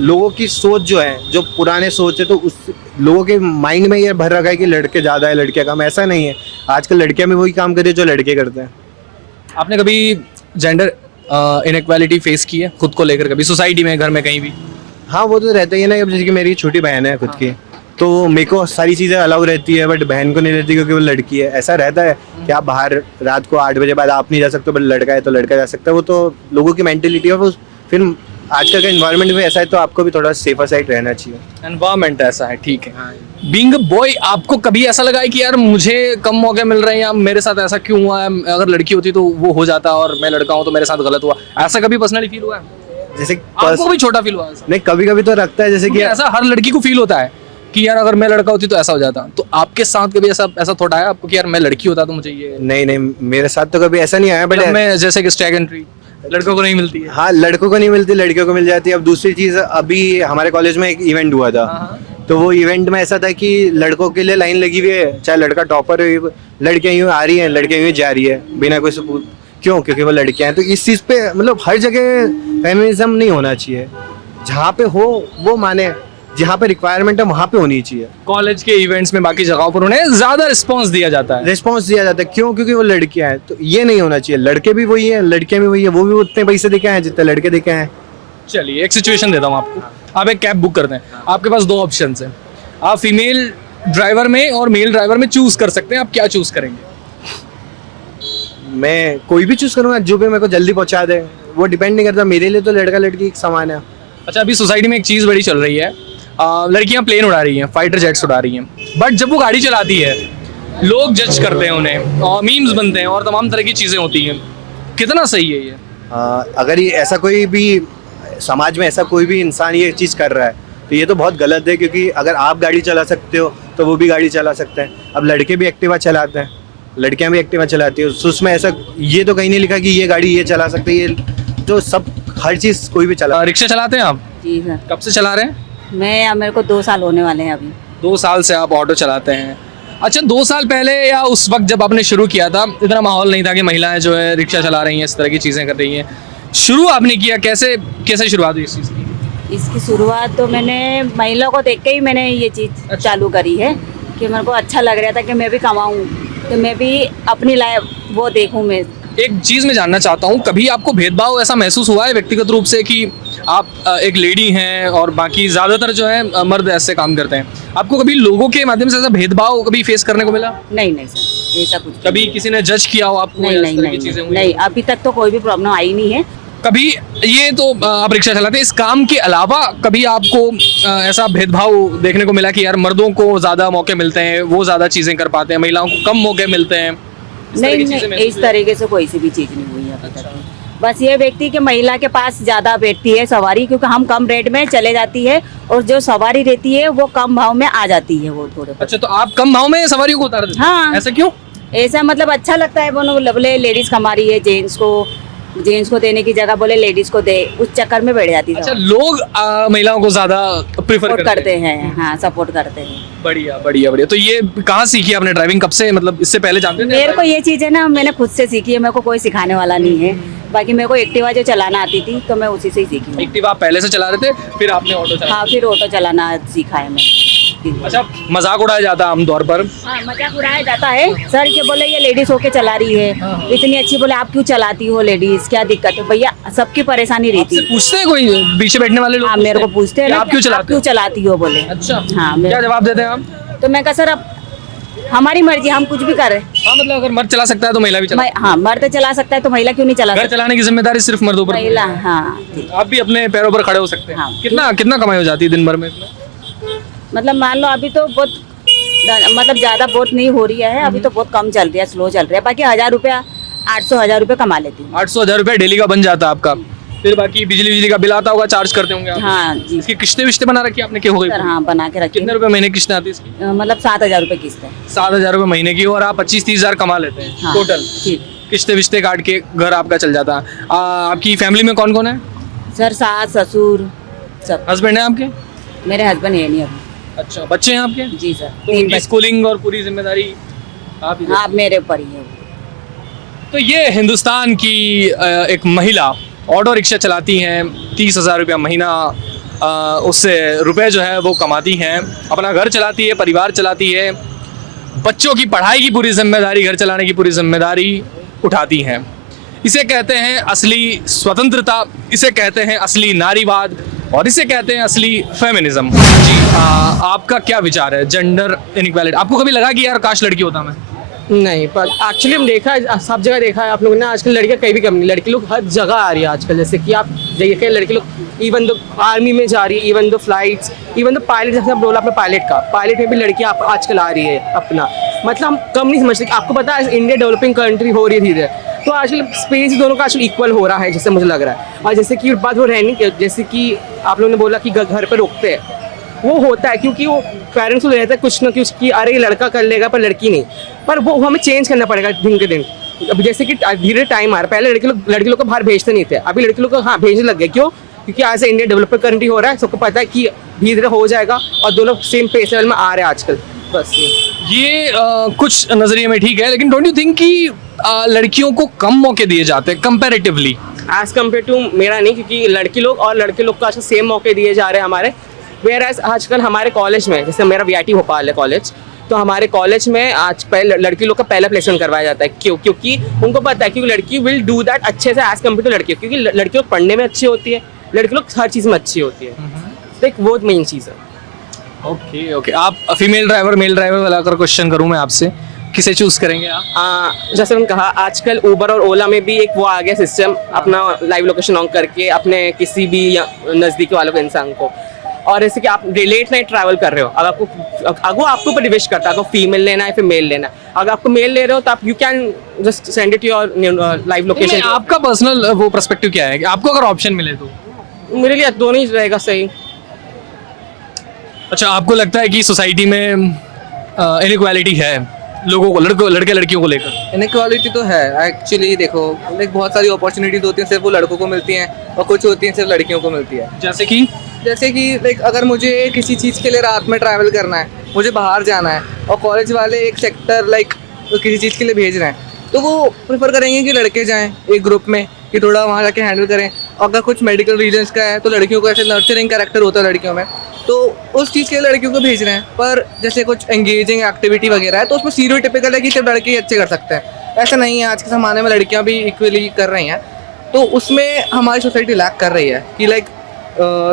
लोगों की सोच जो है, जो पुराने सोच है, तो उस लोगों के माइंड में ये भर रखा है कि लड़के ज़्यादा है लड़कियाँ कम. ऐसा नहीं है. आजकल लड़कियाँ भी वही काम कर रही है जो लड़के करते हैं. आपने कभी जेंडर इनइक्वालिटी फेस की है खुद को लेकर, कभी सोसाइटी में, घर में, कहीं भी? हाँ वो तो रहता ही है ना. अब जैसे कि मेरी छोटी बहन है खुद की, तो मेरे को सारी चीज़ें अलाउ रहती है, बट बहन को नहीं रहती क्योंकि वो लड़की है. ऐसा रहता है कि आप बाहर रात को 8 बजे बाद आप नहीं जा सकते, बट लड़का है तो लड़का जा सकता है. वो तो लोगों की मेंटेलिटी है. वो फिर आजकल का एनवायरनमेंट भी ऐसा है, तो आपको भी थोड़ा सेफर साइड रहना चाहिए. एनवायरनमेंट ऐसा है, ठीक है. बीइंग अ बॉय आपको कभी ऐसा लगा है कि यार मुझे कम मौके मिल रहे हैं या मेरे साथ ऐसा क्यों हुआ है, अगर लड़की होती तो वो हो जाता और मैं लड़का हूँ तो मेरे साथ गलत हुआ, ऐसा कभी पर्सनली फील हुआ है? जैसे आपको भी छोटा फील हुआ है? नहीं, कभी कभी तो रखता है जैसे कि ऐसा हर लड़की को फील होता है कि यार अगर मैं लड़का होती तो ऐसा हो जाता. तो आपके साथ कभी ऐसा थोड़ा आया आपको कि यार मैं लड़की होता तो मुझे ये? नहीं, मेरे साथ तो कभी ऐसा नहीं आया. बट मैं जैसे कि स्टैग एंट्री लड़कों को नहीं मिलती है. हाँ, लड़कों को नहीं मिलती, लड़कियों को मिल जाती है. अब दूसरी चीज़, अभी हमारे कॉलेज में एक इवेंट हुआ था. तो वो इवेंट में ऐसा था कि लड़कों के लिए लाइन लगी हुई है, चाहे लड़का टॉपर हो, लड़कियां यूँ आ रही हैं, लड़कियां यूँ जा रही है बिना कोई सबूत. क्यों? क्योंकि वो लड़कियां हैं. तो इस चीज़ पे मतलब हर जगह फेमिनिज्म नहीं होना चाहिए. जहाँ पे हो वो माने, जहाँ पे रिक्वायरमेंट है वहाँ पे होनी चाहिए. कॉलेज के इवेंट्स में, बाकी जगहों पर उन्हें ज्यादा रिस्पांस दिया जाता है. क्यों? क्योंकि वो लड़कियां हैं. तो ये नहीं होना चाहिए. लड़के भी वही है, लड़कियां भी वही है. वो भी उतने पैसे देके आए जितने लड़के देके आए. चलिए एक सिचुएशन देता हूँ आपको. आप एक कैब बुक करते हैं, आपके पास दो ऑप्शन है. आप फीमेल ड्राइवर में और मेल ड्राइवर में चूज कर सकते हैं. आप क्या चूज करेंगे? मैं कोई भी चूज करूंगा जो भी मेरे को जल्दी पहुंचा दे. वो डिपेंड नहीं करता. मेरे लिए तो लड़का लड़की एक समान है. अच्छा, अभी सोसाइटी में एक चीज़ बड़ी चल रही है, लड़कियां प्लेन उड़ा रही हैं, फाइटर जेट्स उड़ा रही हैं, बट जब वो गाड़ी चलाती है लोग जज करते हैं उन्हें और मीम्स बनते हैं और तमाम तरह की चीज़ें होती हैं। कितना सही है ये? अगर ये ऐसा कोई भी समाज में ऐसा कोई भी इंसान ये चीज़ कर रहा है तो ये तो बहुत गलत है, क्योंकि अगर आप गाड़ी चला सकते हो तो वो भी गाड़ी चला सकते हैं। अब लड़के भी एक्टिवा चलाते हैं, लड़कियां भी एक्टिवा चलाती है, तो उसमें ऐसा ये तो कहीं नहीं लिखा कि ये गाड़ी ये चला सकते, ये तो सब हर चीज़ कोई भी चला। रिक्शा चलाते हैं आप? जी सर, कब से चला रहे हैं? मैं मेरे को 2 साल होने वाले हैं अभी। 2 साल से आप ऑटो चलाते हैं। अच्छा, 2 साल पहले या उस वक्त जब आपने शुरू किया था इतना माहौल नहीं था कि महिलाएं जो है रिक्शा चला रही हैं, इस तरह की चीज़ें कर रही हैं, शुरू आपने किया कैसे, कैसे शुरुआत हुई इस चीज़ की? इसकी शुरुआत तो मैंने महिला को देख के ही मैंने ये चीज़ चालू करी है कि मेरे को अच्छा लग रहा था कि मैं भी कमाऊँ, तो मैं भी अपनी लाइफ वो देखूँ। मैं एक चीज़ मैं जानना चाहता हूँ, कभी आपको भेदभाव ऐसा महसूस हुआ है व्यक्तिगत रूप से कि आप एक लेडी हैं और बाकी ज़्यादातर जो है मर्द ऐसे काम करते हैं, आपको कभी लोगों के माध्यम से ऐसा भेदभाव कभी फेस करने को मिला? नहीं नहीं सर, ऐसा कुछ कभी किसी ने जज किया हो आपको? नहीं या इस नहीं तरह की नहीं चीज़ें नहीं, हुई? नहीं अभी तक तो कोई भी प्रॉब्लम आई नहीं है। कभी ये तो आप रिक्शा चलाते हैं, इस काम के अलावा कभी आपको ऐसा भेदभाव देखने को मिला कि यार मर्दों को ज़्यादा मौके मिलते हैं, वो ज़्यादा चीज़ें कर पाते हैं, महिलाओं को कम मौके मिलते हैं? नहीं नहीं, इस तरीके से कोई सी भी चीज़ नहीं हुई है अभी तक। बस ये व्यक्ति कि महिला के पास ज़्यादा बैठती है सवारी, क्योंकि हम कम रेट में चले जाती है और जो सवारी रहती है वो कम भाव में आ जाती है वो थोड़े। अच्छा, तो आप कम भाव में सवारियों को उतार देते हैं? हाँ। ऐसा क्यों? ऐसा मतलब अच्छा लगता है, बोले लेडीज कमा रही है, जेंट्स को देने की जगह बोले लेडीज को दे, उस चक्कर में बैठ जाती है। अच्छा, लोग महिलाओं को ज्यादा प्रीफर सपोर्ट करते हैं। हाँ, सपोर्ट करते हैं। बढ़िया बढ़िया बढ़िया। तो ये कहाँ सीखी आपने ड्राइविंग, कब से, मतलब इससे पहले जानते थे? मेरे को ये चीज़ है ना, मैंने खुद से सीखी है, मेरे को कोई सिखाने वाला नहीं है। बाकी मेरे को एक्टिवा जो चलाना आती थी तो मैं उसी से ही सीखी हूँ। एक्टिवा आप पहले से चला रहे थे, फिर आपने ऑटो चला? हाँ, फिर ऑटो चलाना सीखा है मैंने। अच्छा, मजाक उड़ाया जाता है आमतौर पर? हाँ, मजाक उड़ाया जाता है सर के, बोले ये लेडीज होके चला रही है इतनी अच्छी, बोले आप क्यों चलाती हो लेडीज, क्या दिक्कत है? भैया सबकी परेशानी रहती है। पूछते हैं कोई पीछे बैठने वाले लोग? हाँ, मेरे को पूछते हैं ना, आप क्यों चलाती हो बोले। अच्छा, हाँ, क्या जवाब देते हैं आप? तो मैं कहा सर अब हमारी मर्जी, हम कुछ भी कर रहे हैं। हाँ, मतलब अगर मर्द चला सकता है तो महिला भी चला? हाँ, मर्द चला सकता है तो महिला क्यों नहीं चला घर सकती? चलाने की जिम्मेदारी सिर्फ मर्दों पर? महिला, हाँ। आप भी अपने पैरों पर खड़े हो सकते हैं। हाँ। कितना कमाई हो जाती है दिन भर में इसमें? मतलब मान लो अभी तो बहुत मतलब ज़्यादा बहुत नहीं हो रही है, अभी तो बहुत कम चल रही है, स्लो चल रहा है। बाकी 1000 रुपया 800-1000 रुपया कमा लेती हूँ। 800-1000 रुपया डेली का बन जाता है आपका? फिर बाकी बिजली का बिल आता होगा, चार्ज करते होंगे आप? हाँ जी। इसकी किस्तें विस्तें बना रखी है आपने? क्या हो गई? सर हाँ, बना के रखी। कितने रुपए महीने किस्तें आती है इसकी? मतलब 7000 रुपये किस्त है। 7000 रुपये महीने की, और आप 25-30 हजार कमा लेते हैं हाँ, टोटल? ठीक। किस्तें विस्तें काट के घर आपका चल जाता है। आपकी फैमिली में कौन कौन है? सर सास ससुर सब। हस्बैंड है आपके? मेरे हस्बैंड है नहीं अभी। अच्छा, बच्चे हैं आपके? जी सर, तो 3 उनकी बच्चे। स्कूलिंग और पूरी जिम्मेदारी आप ही? हाँ, मेरे ऊपर ही है। तो ये हिंदुस्तान की एक महिला ऑटो रिक्शा चलाती हैं, 30,000 रुपया महीना उससे रुपए जो है वो कमाती हैं, अपना घर चलाती है, परिवार चलाती है, बच्चों की पढ़ाई की पूरी जिम्मेदारी, घर चलाने की पूरी जिम्मेदारी उठाती हैं। इसे कहते हैं असली स्वतंत्रता, इसे कहते हैं असली नारीवाद, और इसे कहते हैं असली फेमिनिज्म। जी, आपका क्या विचार है जेंडर इनइक्वालिटी? आपको कभी लगा कि यार काश लड़की होता मैं? नहीं, पर एक्चुअली हम देखा है, सब जगह देखा है आप लोगों ने, आजकल लड़कियां कहीं भी कम नहीं, लड़की लोग हर जगह आ रही है आजकल। जैसे कि आप देखिए लड़की लोग इवन दो आर्मी में जा रही है, even though flights, even though pilot, जैसे आप बोला अपने पायलट में भी लड़कियां आजकल आ रही है अपना। मतलब हम कम नहीं समझते। आपको पता है इंडिया डेवलपिंग कंट्री हो रही है धीरे, तो आजकल स्पेस दोनों का आजकल इक्वल हो रहा है जैसे मुझे लग रहा है। और जैसे कि बात वो रहनी, जैसे कि आप लोगों ने बोला कि घर पर रोकते हैं, वो होता है क्योंकि वो पेरेंट्स को रहता है कुछ ना कुछ कि अरे लड़का कर लेगा पर लड़की नहीं, पर वो हमें चेंज करना पड़ेगा दिन के दिन। अब जैसे कि धीरे टाइम आ रहा है, पहले लड़के लोग को बाहर भेजते नहीं थे, अभी लड़के लोग को हाँ भेजने लग गए। क्यों? क्योंकि आज से इंडिया डेवलपर कंट्री हो रहा है, सबको पता है कि धीरे धीरे हो जाएगा और दोनों सेम पेस लेवल में आ रहे हैं आजकल। बस ये कुछ नजरिए में ठीक है, लेकिन डोंट यू थिंक कि लड़कियों को कम मौके दिए जाते हैं कंपैरेटिवली? एज कम्पेयर टू मेरा नहीं, क्योंकि लड़के लोग और लड़के लोग को आजकल सेम मौके दिए जा रहे हैं हमारे। वेयर एज आजकल हमारे कॉलेज में, जैसे मेरा VIT भोपाल है कॉलेज, तो हमारे कॉलेज में आज पहले लड़की लोग का पहला प्लेसमेंट करवाया जाता है। क्यों? क्योंकि उनको पता है कि लड़की विल डू दैट अच्छे से एज कम्पेयर टू लड़की, क्योंकि लड़की लोग पढ़ने में अच्छी होती है, लड़के लोग हर चीज़ में अच्छी होती है। तो एक वो मेन चीज़ है। ओके, आप फीमेल ड्राइवर मेल ड्राइवर वाला अगर क्वेश्चन करूँ मैं आपसे, किसे चूज करेंगे आप? जैसे मैंने कहा, आजकल उबर और ओला में भी एक वो आ गया सिस्टम, अपना लाइव लोकेशन ऑन करके अपने किसी भी नज़दीकी वालों के इंसान को, और जैसे कि आप लेट नाइट ट्रैवल कर रहे हो, अगर आपको ऊपर रिक्वेस्ट करता है, आपको फीमेल लेना है फिर मेल लेना है, अगर आपको मेल ले रहे हो तो आप you can just send it your live location. आपका पर्सनल वो पर्सपेक्टिव क्या है कि आपको अगर ऑप्शन मिले तो? मेरे लिए दोनों ही रहेगा सही। अच्छा, आपको लगता है कि सोसाइटी में इनइक्वालिटी है लोगों को, लड़के लड़कियों को लेकर? इनइक्वालिटी तो है एक्चुअली। देखो, लाइक बहुत सारी अपॉर्चुनिटीज होती हैं सिर्फ वो लड़कों को मिलती हैं, और कुछ होती हैं सिर्फ लड़कियों को मिलती है। जैसे कि लाइक अगर मुझे किसी चीज़ के लिए रात में ट्रैवल करना है, मुझे बाहर जाना है, और कॉलेज वाले एक सेक्टर लाइक किसी चीज़ के लिए भेज रहे हैं, तो वो प्रेफर करेंगे कि लड़के जाएं एक ग्रुप में, कि थोड़ा वहाँ जाके हैंडल करें। अगर कुछ मेडिकल रीजन्स का है तो लड़कियों को ऐसे नर्चरिंग कैरेक्टर होता है लड़कियों में, तो उस चीज़ के लिए लड़कियों को भेज रहे हैं। पर जैसे कुछ एंगेजिंग एक्टिविटी वगैरह है तो उसमें स्टीरियोटाइपिकल है कि सिर्फ लड़के ही अच्छे कर सकते हैं। ऐसा नहीं है, आज के ज़माने में लड़कियाँ भी इक्वली कर रही हैं, तो उसमें हमारी सोसाइटी लैक कर रही है कि लाइक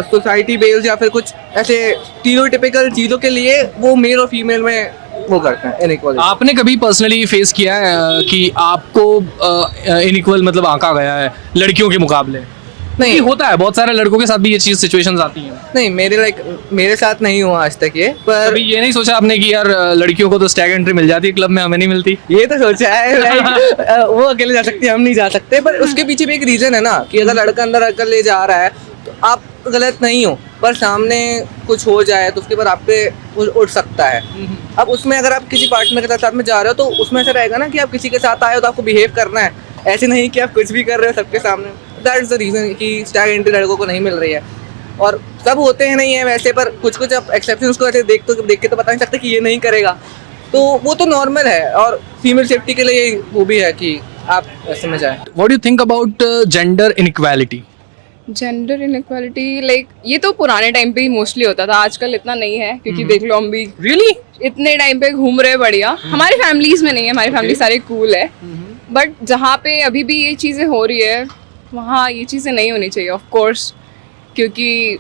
सोसाइटी बेस्ड या फिर कुछ ऐसे स्टीरियोटाइपिकल चीज़ों के लिए वो मेल और फीमेल में वो करते हैं इनइक्वालिटी। आपने कभी पर्सनली फेस किया है कि आपको इनइक्वल मतलब आंका गया है लड़कियों के मुकाबले? नहीं, होता है, बहुत सारे लड़कों के साथ भी ये चीज सिचुएशंस आती हैं। नहीं, मेरे साथ नहीं हुआ आज तक ये। पर कभी ये नहीं सोचा आपने कि यार लड़कियों को तो स्टैग एंट्री मिल जाती है क्लब में, हमें नहीं मिलती? ये तो सोचा है लाइक वो अकेले जा सकती है, हम नहीं जा सकते। पर उसके पीछे भी एक रीजन है ना कि अगर लड़का अंदर अकेले जा रहा है तो आप गलत नहीं हो, पर सामने कुछ हो जाए तो उसके बाद आप पे उठ सकता है। अब उसमें अगर आप किसी पार्टनर के साथ में जा रहे हो तो उसमें ऐसा रहेगा ना कि आप किसी के साथ आए हो तो आपको बिहेव करना है, ऐसे नहीं कि आप कुछ भी कर रहे हो सबके सामने। दैट इज द रीजन कि स्टैग एंट्री लड़कों को नहीं मिल रही है। और सब होते हैं नहीं है वैसे, पर कुछ आप एक्सेप्शंस को ऐसे देख के तो बता नहीं सकते कि ये नहीं करेगा, तो वो तो नॉर्मल है। और फीमेल सेफ्टी के लिए वो भी है कि आप ऐसे में जाए। What do you think about gender inequality? Gender inequality like ये तो पुराने टाइम पे ही मोस्टली होता था, आजकल इतना नहीं है, क्योंकि देख लो हम भी रियली इतने टाइम पे घूम रहे बढ़िया। हमारी फैमिलीज में नहीं है, हमारी फैमिली सारे कूल है, बट जहाँ पे अभी भी ये चीज़ें हो रही है वहाँ ये चीज़ें नहीं होनी चाहिए ऑफ कोर्स, क्योंकि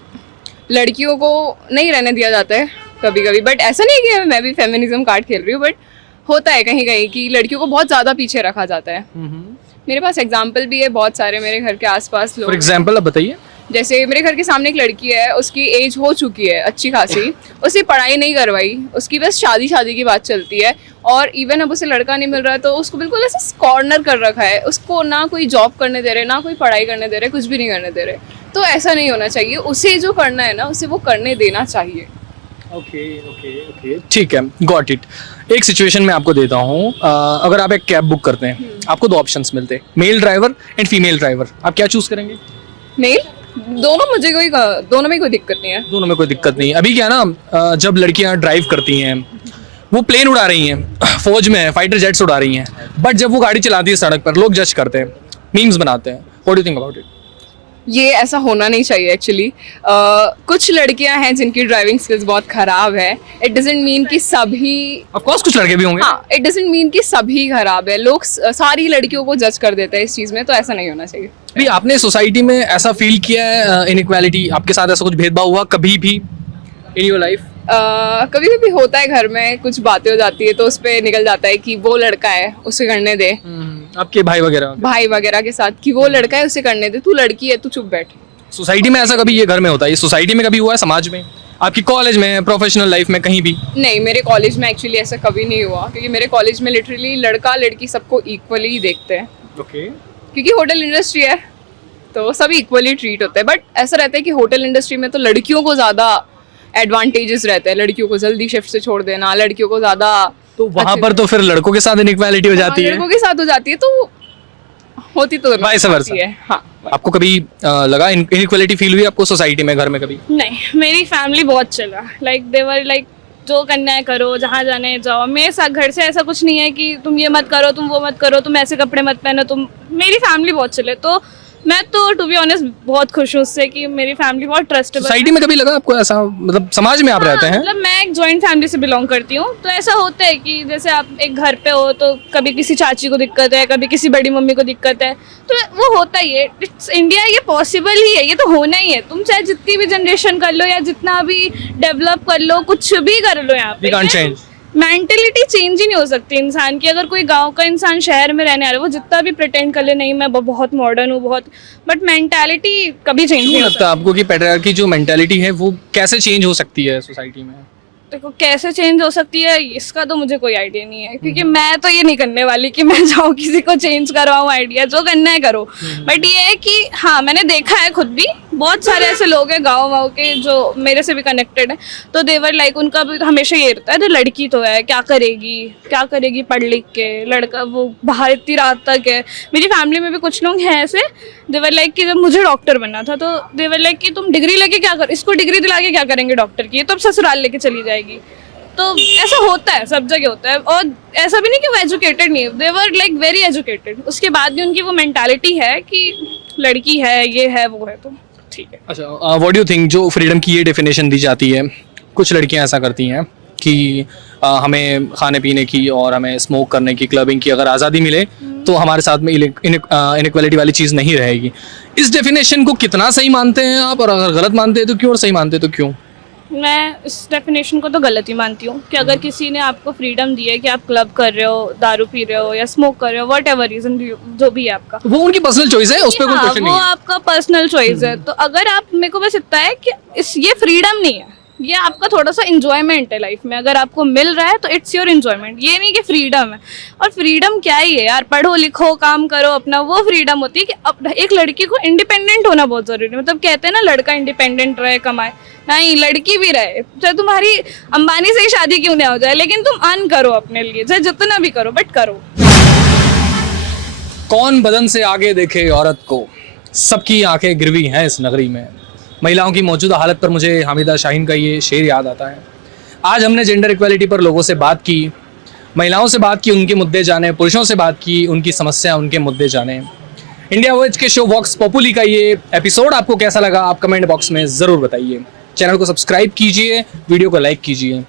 लड़कियों को नहीं रहने दिया जाता है कभी कभी। बट ऐसा नहीं कि मैं भी फेमिनिज्म कार्ड खेल रही हूँ, बट होता है कहीं कहीं कि लड़कियों को बहुत ज़्यादा पीछे रखा जाता है। मेरे पास एग्जाम्पल भी है बहुत सारे, मेरे घर के आसपास लोग। फॉर एग्जाम्पल आप बताइए। जैसे मेरे घर के सामने एक लड़की है, उसकी एज हो चुकी है अच्छी खासी, उसकी पढ़ाई नहीं करवाई, उसकी बस शादी की बात चलती है, और इवन अब उसे लड़का नहीं मिल रहा है तो उसको बिल्कुल ऐसे कॉर्नर कर रखा है। उसको ना कोई जॉब करने दे रहे, ना कोई पढ़ाई करने दे रहे, कुछ भी नहीं करने दे रहे। तो ऐसा नहीं होना चाहिए, उसे जो करना है ना उसे वो करने देना चाहिए। ओके, ठीक है, गॉट इट। एक सिचुएशन में आपको देता हूँ, अगर आप एक कैब बुक करते हैं, आपको दो ऑप्शंस मिलते हैं, male driver and female driver, आप क्या चूज करेंगे? मेल। दोनों में कोई दिक्कत नहीं है। दोनों में कोई दिक्कत नहीं। अभी क्या ना, जब लड़कियां ड्राइव करती हैं, वो प्लेन उड़ा रही हैं, फौज में है, फाइटर जेट्स उड़ा रही हैं, बट जब वो गाड़ी चलाती है सड़क पर, लोग जज करते हैं, मीम्स बनाते हैं। What do you think about it? ये ऐसा होना नहीं चाहिए एक्चुअली। कुछ लड़कियां हैं जिनकी ड्राइविंग स्किल्स बहुत खराब है। इट डजंट मीन कि सभी, ऑफ कोर्स कुछ लड़के भी होंगे। हाँ, इट डजंट मीन कि सभी खराब है। लोग सारी लड़कियों को जज कर देते हैं इस चीज़ में, तो ऐसा नहीं होना चाहिए। अभी आपने सोसाइटी में ऐसा फील किया है इनइक्वालिटी, आपके साथ ऐसा कुछ भेदभाव हुआ कभी भी इन योर लाइफ? कभी कभी होता है, घर में कुछ बातें हो जाती है तो उस पर निकल जाता है कि वो लड़का है उसे करने दे। आपके भाई वगैरह के साथ कि वो लड़का है उसे करने दे, तू लड़की है तू चुप बैठ। सोसाइटी में ऐसा कभी, ये घर में होता है, ये सोसाइटी में कभी हुआ है, समाज में, आपकी कॉलेज में, प्रोफेशनल लाइफ में, कहीं भी? नहीं, मेरे कॉलेज में एक्चुअली ऐसा कभी नहीं हुआ, क्योंकि मेरे कॉलेज में लिटरली लड़का लड़की सबको इक्वली ही देखते हैं। ओके। क्योंकि होटल इंडस्ट्री है तो सभी इक्वली ट्रीट होते हैं। बट ऐसा रहता है कि होटल इंडस्ट्री में तो लड़कियों को ज़्यादा एडवांटेजेस रहते हैं, लड़कियों को जल्दी शिफ्ट से छोड़ देना, लड़कियों को ज़्यादा, तो वहाँ पर तो फिर लड़कों के साथ इनइक्वालिटी हो जाती है। लड़कों के साथ हो जाती है, तो होती तो वाइस वर्सा है। हाँ, आपको कभी लगा इनइक्वालिटी फील हुई आपको सोसाइटी में, घर में कभी? नहीं, मेरी फैमिली बहुत चला, लाइक देवर लाइक जो करना है करो, जहाँ जाने जाओ। मेरे साथ घर से ऐसा कुछ नहीं है कि तुम ये मत करो, तुम वो मत करो, तुम ऐसे कपड़े मत पहनो, तुम। मेरी फैमिली बहुत चले, तो मैं तो टू बी ऑनेस्ट बहुत खुश हूँ उससे कि मेरी फैमिली बहुत ट्रस्टेबल। सोसाइटी में कभी लगा आपको ऐसा, मतलब समाज में आप रहते हैं? मतलब मैं एक जॉइंट फैमिली से बिलोंग करती हूँ, तो ऐसा होता है कि जैसे आप एक घर पे हो तो कभी किसी चाची को दिक्कत है, कभी किसी बड़ी मम्मी को दिक्कत है, तो वो होता ही है। इट्स इंडिया, ये पॉसिबल ही है, ये तो होना ही है। तुम चाहे जितनी भी जनरेशन कर लो या जितना भी डेवलप कर लो, कुछ भी कर लो, यहाँ पे मेंटेलिटी चेंज ही नहीं हो सकती इंसान की। अगर कोई गांव का इंसान शहर में रहने आ रहा है, वो जितना भी प्रिटेंड कर ले नहीं मैं बहुत मॉडर्न हूँ बहुत, बट मेंटालिटी कभी चेंज नहीं क्यों हो लगता है आपको कि पेट्रियार्की जो मेंटालिटी है वो कैसे चेंज हो सकती है सोसाइटी में? देखो कैसे चेंज हो सकती है इसका तो मुझे कोई आइडिया नहीं है, क्योंकि मैं तो ये नहीं करने वाली कि मैं जाऊँ किसी को चेंज करवाऊँ आइडिया, जो करना है करो। बट ये है कि हाँ मैंने देखा है खुद भी, बहुत सारे ऐसे लोग हैं गाँव वाँव के जो मेरे से भी कनेक्टेड हैं, तो देवर लाइक उनका भी हमेशा ये रहता है तो लड़की तो है क्या करेगी पढ़ लिख के, लड़का वो बाहर इतनी रात तक है। मेरी फैमिली में भी कुछ लोग हैं ऐसे, देवर लाइक कि जब मुझे डॉक्टर बनना था तो देवर लाइक कि तुम डिग्री लेके क्या कर, इसको डिग्री दिला के क्या करेंगे डॉक्टर की, तो अब ससुराल लेके चली जाएगी। तो ऐसा होता है, सब जगह होता है। और ऐसा भी नहीं कि वो एजुकेटेड नहीं है, दे वर लाइक वेरी एजुकेटेड, उसके बाद भी उनकी वो मेंटालिटी है कि लड़की है ये है वो है, तो ठीक है। अच्छा, व्हाट डू यू थिंक जो फ्रीडम की ये डेफिनेशन दी जाती है, कुछ लड़कियां ऐसा करती हैं कि हमें खाने पीने की और हमें स्मोक करने की, क्लबिंग की अगर आज़ादी मिले तो हमारे साथ में इनइक्वालिटी वाली चीज़ नहीं रहेगी। इस डेफिनेशन को कितना सही मानते हैं आप, और अगर गलत मानते हैं तो क्यों, और सही मानते हैं तो क्यों? मैं इस डेफिनेशन को तो गलत ही मानती हूँ कि अगर किसी ने आपको फ्रीडम दी है कि आप क्लब कर रहे हो, दारू पी रहे हो या स्मोक कर रहे हो, वट एवर रीजन जो भी है आपका, वो उनकी पर्सनल चॉइस है, उस पर कोई क्वेश्चन नहीं वो है। आपका पर्सनल चॉइस है। तो अगर आप, मेरे को बस इतना है कि ये फ्रीडम नहीं है, ये आपका थोड़ा सा इंजॉयमेंट है लाइफ में, अगर आपको मिल रहा है तो इट्स योर इंजॉयमेंट, ये नहीं कि फ्रीडम है। और फ्रीडम क्या ही है यार, पढ़ो लिखो काम करो अपना, वो फ्रीडम होती है कि अब एक लड़की को इंडिपेंडेंट होना बहुत जरूरी है। मतलब कहते हैं ना लड़का इंडिपेंडेंट रहे कमाए, नहीं लड़की भी रहे, चाहे तुम्हारी अंबानी से ही शादी क्यों ना हो जाए, लेकिन तुम अर्न करो अपने लिए, चाहे जितना भी करो बट करो। कौन बदन से आगे देखे औरत को, सबकी आंखें गिरवी हैं इस नगरी में। महिलाओं की मौजूदा हालत पर मुझे हामिदा शाहीन का ये शेर याद आता है। आज हमने जेंडर इक्वालिटी पर लोगों से बात की, महिलाओं से बात की, उनके मुद्दे जाने, पुरुषों से बात की, उनकी समस्या, उनके मुद्दे जाने। इंडिया वॉइस के शो वॉक्स पॉपुली का ये एपिसोड आपको कैसा लगा, आप कमेंट बॉक्स में ज़रूर बताइए। चैनल को सब्सक्राइब कीजिए, वीडियो को लाइक कीजिए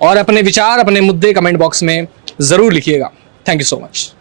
और अपने विचार, अपने मुद्दे कमेंट बॉक्स में ज़रूर लिखिएगा। Thank you so much.